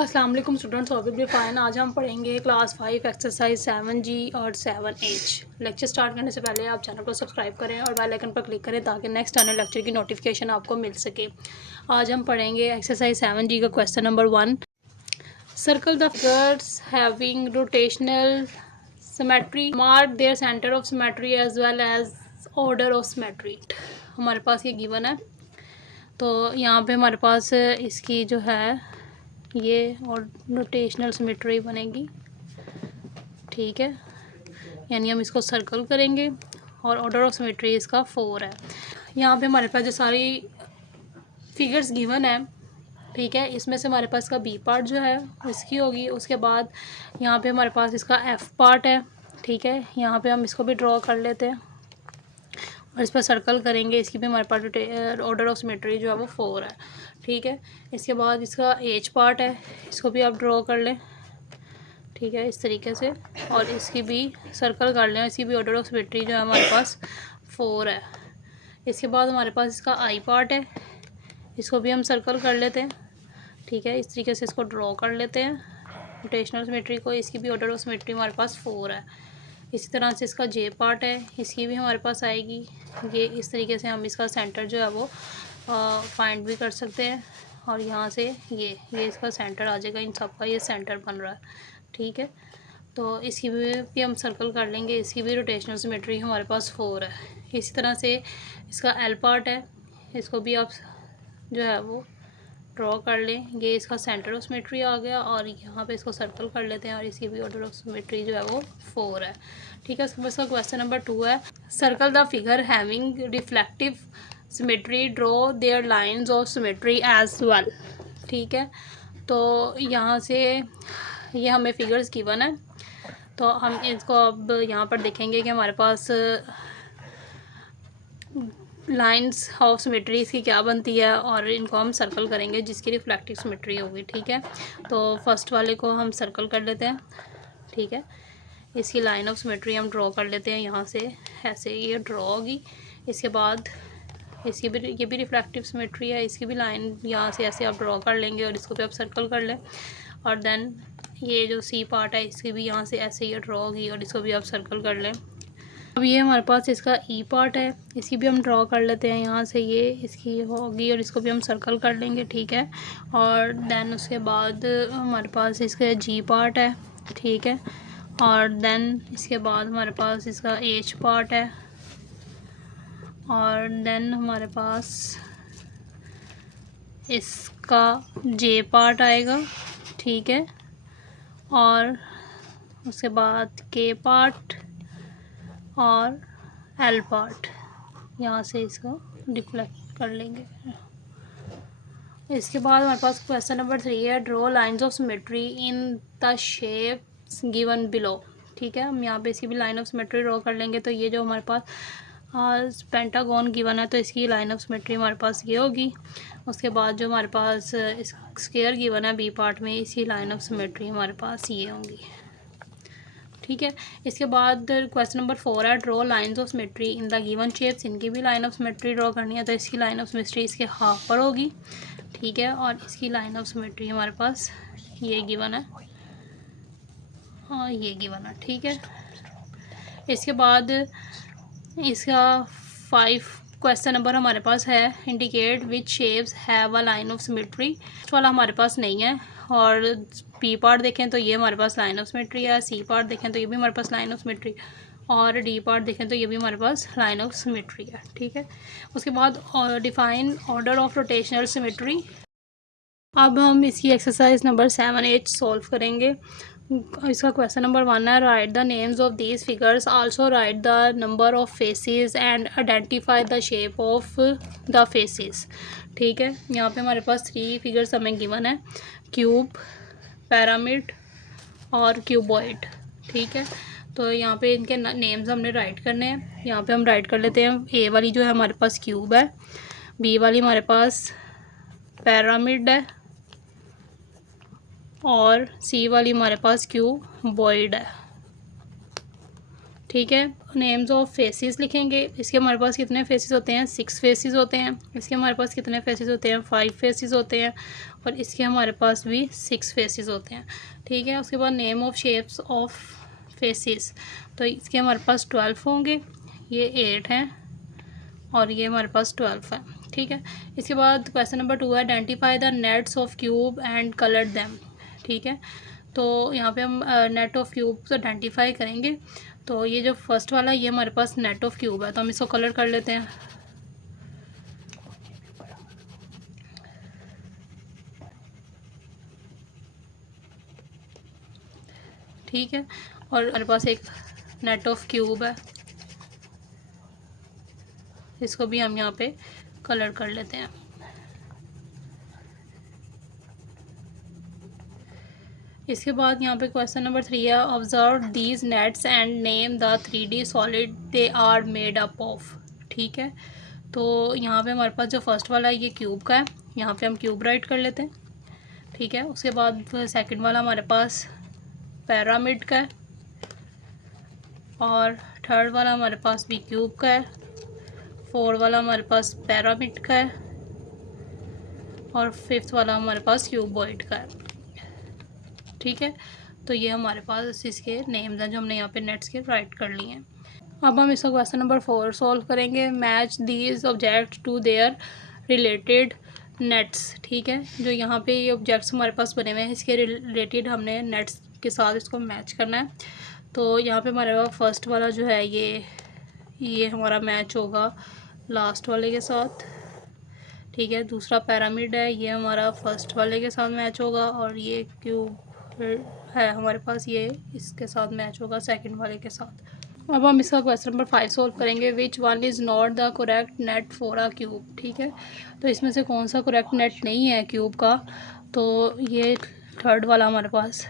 अस्सलाम वालेकुम students, hope you fine. आज हम पढ़ेंगे क्लास 5 एक्सरसाइज 7G और 7H। लेक्चर स्टार्ट करने से पहले आप चैनल को सब्सक्राइब करें और बेल आइकन पर क्लिक करें ताकि नेक्स्ट आने लेक्चर की नोटिफिकेशन आपको मिल सके। आज हम पढ़ेंगे एक्सरसाइज 7G का question number 1। Circle the figures having rotational symmetry, mark their centre of symmetry as well as order of symmetry. हमारे पास ये गिवन है, तो यहाँ पे हमारे पास इसकी जो है ये और रोटेशनल सिमेट्री बनेगी, ठीक है। यानी हम इसको सर्कल करेंगे और ऑर्डर ऑफ सिमेट्री इसका 4 है। यहाँ पे हमारे पास जो सारी फिगर्स गिवन है, ठीक है, इसमें से हमारे पास का बी पार्ट जो है इसकी होगी। उसके बाद यहाँ पे हमारे पास इसका एफ पार्ट है, ठीक है। यहाँ पे हम इसको भी ड्रॉ कर लेते हैं और इस पर सर्कल करेंगे। इसकी भी हमारे पास ऑर्डर ऑफ सिमेट्री जो है वो 4 है, ठीक है। इसके बाद इसका एच पार्ट है, इसको भी आप ड्रॉ कर लें, ठीक है, इस तरीके से। और इसकी भी सर्कल कर लें, इसकी भी ऑर्डर ऑफ सिमेट्री जो है हमारे पास 4 है। इसके बाद हमारे पास इसका आई पार्ट है, इसको भी हम सर्कल कर लेते हैं, ठीक है। इस तरीके से इसको ड्रॉ कर लेते हैं रोटेशनल सिमेट्री को। इसकी भी ऑर्डर ऑफ सिमेट्री हमारे पास 4 है। इसी तरह से इसका जे पार्ट है, इसकी भी हमारे पास आएगी। ये इस तरीके से हम इसका सेंटर जो है वो फाइंड भी कर सकते हैं। और यहाँ से ये इसका सेंटर आ जाएगा, इन सब का ये सेंटर बन रहा है, ठीक है। तो इसकी भी हम सर्कल कर लेंगे। इसकी भी रोटेशनल सिमेट्री हमारे पास 4 है। इसी तरह से इसका एल पार्ट है, इसको भी आप जो है वो ड्रॉ कर लें। ये इसका सेंटर ऑफ सिमेट्री आ गया और यहाँ पे इसको सर्कल कर लेते हैं और इसकी भी ऑर्डर ऑफ सिमेट्री जो है वो 4 है, ठीक है। इसका क्वेश्चन नंबर 2 है, circle the figure having reflective symmetry, draw their lines of symmetry as well, ठीक है। तो यहाँ से ये हमें फिगर्स गिवन है, तो हम इसको अब यहाँ पर देखेंगे कि हमारे पास लाइंस ऑफ सिमेट्री इसकी क्या बनती है और इनको हम सर्कल करेंगे जिसकी रिफ्लेक्टिव सिमेट्री होगी, ठीक है। तो फर्स्ट वाले को हम सर्कल कर लेते हैं, ठीक है। इसकी लाइन ऑफ सिमेट्री हम ड्रॉ कर लेते हैं, यहाँ से ऐसे ये ड्रॉ होगी। इसके बाद इसकी भी ये भी रिफ्लेक्टिव सिमेट्री है, इसकी भी लाइन यहाँ से ऐसे आप ड्रॉ कर लेंगे और इसको भी आप सर्कल कर लें। और देन ये जो सी पार्ट है इसकी भी यहाँ से ऐसे ये ड्रॉ होगी और इसको भी आप सर्कल कर लें। अब ये हमारे पास इसका ई पार्ट है, इसकी भी हम ड्रॉ कर लेते हैं। यहाँ से ये इसकी होगी और इसको भी हम सर्कल कर लेंगे, ठीक है। और देन उसके बाद हमारे पास इसका जी पार्ट है, ठीक है। और देन इसके बाद हमारे पास इसका एच पार्ट है और देन हमारे पास इसका जे पार्ट आएगा, ठीक है। और उसके बाद के पार्ट और एल पार्ट यहाँ से इसको डिफ्लेक्ट कर लेंगे। इसके बाद हमारे पास क्वेश्चन नंबर 3 है, draw lines of symmetry in the shapes given below, ठीक है। हम यहाँ पे इसकी भी लाइन ऑफ सिमेट्री ड्रॉ कर लेंगे। तो ये जो हमारे पास पेंटागन गिवन है, तो इसकी लाइन ऑफ सिमेट्री हमारे पास ये होगी। उसके बाद जो हमारे पास स्क्वायर गिवन है बी पार्ट में, इसकी लाइन ऑफ सिमेट्री हमारे पास ये होंगी, ठीक है। इसके बाद क्वेश्चन नंबर 4 है, draw lines of symmetry in the given shapes. इनकी भी लाइन ऑफ सिमेट्री ड्रॉ करनी है, तो इसकी लाइन ऑफ सिमेट्री इसके हाफ पर होगी, ठीक है। और इसकी लाइन ऑफ सिमेट्री हमारे पास ये गिवन है और ये गिवन है, ठीक है। इसके बाद इसका 5 क्वेश्चन नंबर हमारे पास है, indicate which shapes have a line of symmetry. First वाला हमारे पास नहीं है। और पी पार्ट देखें तो ये हमारे पास लाइन ऑफ सिमेट्री है, सी पार्ट देखें तो ये भी हमारे पास लाइन ऑफ सिमेट्री, और डी पार्ट देखें तो ये भी हमारे पास लाइन ऑफ सिमेट्री है, ठीक है। उसके बाद define order of rotational symmetry. अब हम इसकी एक्सरसाइज नंबर 7H सॉल्व करेंगे। इसका क्वेश्चन नंबर 1 है, right the names of these figures, also right the number of faces and identify the shape of the faces, ठीक है। यहाँ पे हमारे पास 3 फिगर्स हमें गिवन है, क्यूब, पिरामिड और क्यूबॉइड, ठीक है। तो यहाँ पे इनके नेम्स हमने राइट करने हैं। यहाँ पे हम राइट कर लेते हैं। ए वाली जो है हमारे पास क्यूब है, बी वाली हमारे पास पिरामिड है और सी वाली हमारे पास क्यूबॉइड है, ठीक है। नेम्स ऑफ फेसेस लिखेंगे। इसके हमारे पास कितने फेसेस होते हैं? 6 फेसेस होते हैं। इसके हमारे पास कितने फेसेस होते हैं? 5 फेसेस होते हैं। और इसके हमारे पास भी 6 फेसेस होते हैं। ठीक है। उसके बाद name of shapes of faces, तो इसके हमारे पास 12 होंगे, ये 8 हैं और ये हमारे पास 12 है। ठीक है। इसके बाद क्वेश्चन नंबर 2 है identify the nets of cube and colour them. ठीक है। तो यहाँ पे हम नेट ऑफ क्यूब आइडेंटिफाई करेंगे। तो ये जो फर्स्ट वाला ये हमारे पास नेट ऑफ क्यूब है, तो हम इसको कलर कर लेते हैं। ठीक है। और हमारे पास एक नेट ऑफ क्यूब है, इसको भी हम यहाँ पे कलर कर लेते हैं। इसके बाद यहाँ पे क्वेश्चन नंबर 3 है observe these nets and name the 3D solid they are made up of. ठीक है। तो यहाँ पे हमारे पास जो फर्स्ट वाला है ये क्यूब का है, यहाँ पे हम क्यूब राइट कर लेते हैं। ठीक है। उसके बाद सेकंड वाला हमारे पास पिरामिड का है और थर्ड वाला हमारे पास भी क्यूब का है, फोर्थ वाला हमारे पास पिरामिड का है और फिफ्थ वाला हमारे पास क्यूबॉइड का है। ठीक है। तो ये हमारे पास इसके नेम्स हैं जो हमने यहाँ पे नेट्स के राइट कर लिए हैं। अब हम इसका क्वेश्चन नंबर 4 सॉल्व करेंगे। Match these object to their related nets. ठीक है। जो यहाँ पे ये ऑब्जेक्ट्स हमारे पास बने हुए हैं इसके रिलेटेड हमने नेट्स के साथ इसको मैच करना है। तो यहाँ पे हमारे पास फर्स्ट वाला जो है ये हमारा मैच होगा लास्ट वाले के साथ। ठीक है। दूसरा पिरामिड है, ये हमारा फर्स्ट वाले के साथ मैच होगा और ये क्यूब है हमारे पास, ये इसके साथ मैच होगा सेकंड वाले के साथ। अब हम इसका क्वेश्चन नंबर 5 सोल्व करेंगे। Which one is not the correct net for a cube. ठीक है। तो इसमें से कौन सा करेक्ट नेट नहीं है क्यूब का? तो ये थर्ड वाला हमारे पास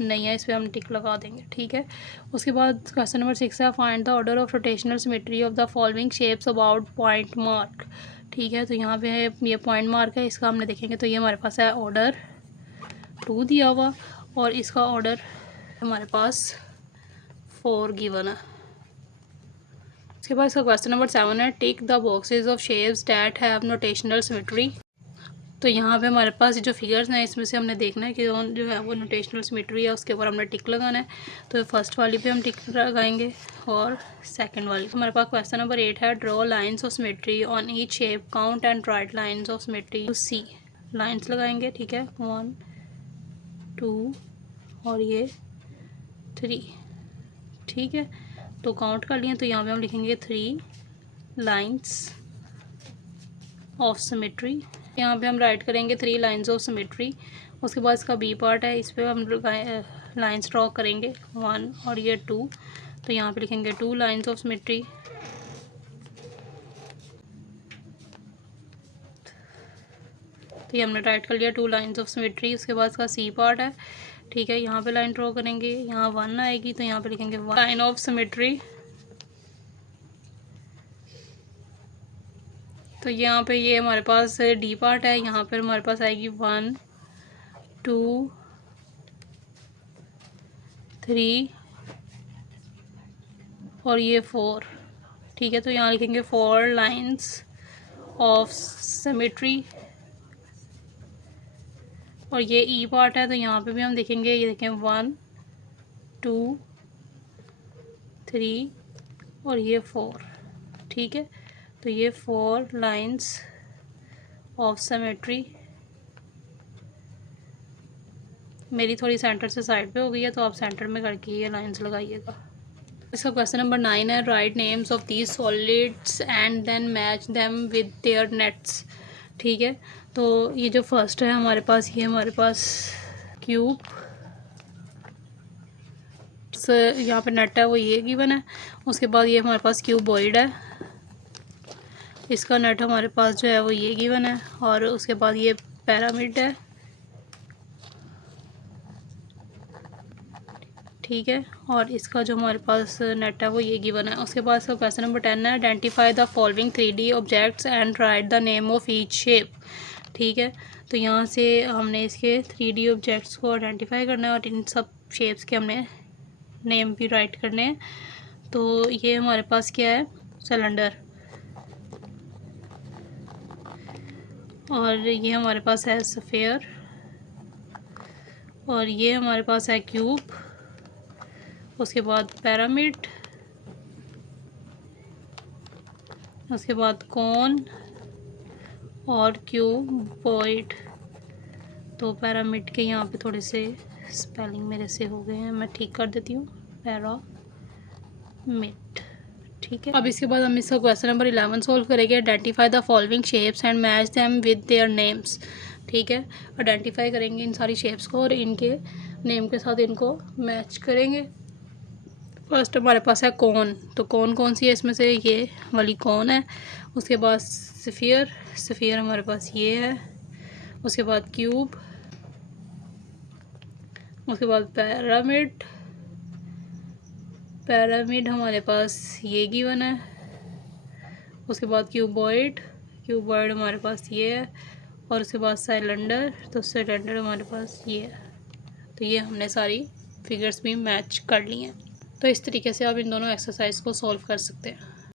नहीं है, इस पर हम टिक लगा देंगे। ठीक है। उसके बाद क्वेश्चन नंबर 6 है find the order of rotational symmetry of the following shapes about point mark. ठीक है। तो यहाँ पे है ये पॉइंट मार्क है, इसका हमने देखेंगे तो ये हमारे पास है ऑर्डर 2 दिया हुआ और इसका ऑर्डर हमारे पास 4 गिवन है। उसके बाद इसका क्वेश्चन नंबर 7 है tick the boxes of shapes that have notional symmetry. तो यहाँ पे हमारे पास जो फिगर्स हैं इसमें से हमने देखना है कि जो है वो नोटेशनल सिमेट्री है, उसके ऊपर हमने टिक लगाना है। तो फर्स्ट वाली पे हम टिक लगाएंगे और सेकंड वाली। हमारे पास क्वेश्चन नंबर 8 है draw lines of symmetry on each shape count and write lines of symmetry to see. Lines लगाएंगे। ठीक है। 1 2 और ये 3। ठीक है। तो काउंट कर लिए तो यहाँ पे हम लिखेंगे 3 लाइंस ऑफ सिमेट्री। यहाँ पे हम राइट करेंगे 3 लाइंस ऑफ सिमेट्री। उसके बाद इसका बी पार्ट है, इस पर हम लाइंस ड्रॉ करेंगे 1 और ये 2। तो यहाँ पे लिखेंगे 2 लाइंस ऑफ सिमेट्री। तो ये हमने राइट कर लिया 2 लाइंस ऑफ सिमेट्री। उसके बाद इसका सी पार्ट है। ठीक है। यहाँ पे लाइन ड्रॉ करेंगे, यहाँ 1 आएगी तो यहाँ पे लिखेंगे 1 लाइन ऑफ सिमेट्री। तो यहाँ पे ये हमारे पास डी पार्ट है, यहाँ पर हमारे पास आएगी 1 2 3 और ये 4। ठीक है। तो यहाँ लिखेंगे 4 लाइंस ऑफ सिमेट्री। और ये ई पार्ट है तो यहाँ पे भी हम देखेंगे, ये देखें 1 2 3 और ये 4। ठीक है। तो ये 4 लाइंस ऑफ सिमेट्री। मेरी थोड़ी सेंटर से साइड पे हो गई है तो आप सेंटर में करके ये लाइंस लगाइएगा। इसका क्वेश्चन नंबर 9 है write names of these solids and then match them with their nets. ठीक है। तो ये जो फर्स्ट है हमारे पास, ये हमारे पास क्यूब यहाँ पे नेट है वो ये गिवन है। उसके बाद ये हमारे पास क्यूबॉइड है, इसका नेट हमारे पास जो है वो ये गिवन है। और उसके बाद ये पिरामिड है। ठीक है। और इसका जो हमारे पास नेट है वो ये गिवन है। उसके बाद इसका क्वेश्चन नंबर 10 है identify the following 3D objects and right the name of each shape. ठीक है। तो यहाँ से हमने इसके 3D ऑब्जेक्ट्स को आइडेंटिफाई करना है और इन सब शेप्स के हमने नेम भी राइट करने हैं। तो ये हमारे पास क्या है, सिलेंडर, और ये हमारे पास है स्फीयर, और ये हमारे पास है क्यूब, उसके बाद पिरामिड, उसके बाद कोन और क्यूबॉइड। तो पिरामिड के यहाँ पे थोड़े से स्पेलिंग मेरे से हो गए हैं, मैं ठीक कर देती हूँ, पिरामिड। ठीक है, अब इसके बाद हम इसका क्वेश्चन नंबर 11 सोल्व करेंगे। Identify the following shapes and match them with their names. ठीक है, आइडेंटिफाई करेंगे इन सारी शेप्स को और इनके नेम के साथ इनको मैच करेंगे। फर्स्ट हमारे पास है कौन, तो कौन कौन सी है इसमें से, ये वाली कौन है। उसके बाद स्फीयर, स्फीयर हमारे पास ये है। उसके बाद क्यूब, उसके बाद पिरामिड, पिरामिड हमारे पास ये गिवन है। उसके बाद क्यूबॉइड, क्यूबॉइड हमारे पास ये है। और उसके बाद सिलेंडर, तो सिलेंडर हमारे पास ये है। तो ये हमने सारी फिगर्स भी मैच कर ली हैं। तो इस तरीके से आप इन दोनों एक्सरसाइज को सॉल्व कर सकते हैं।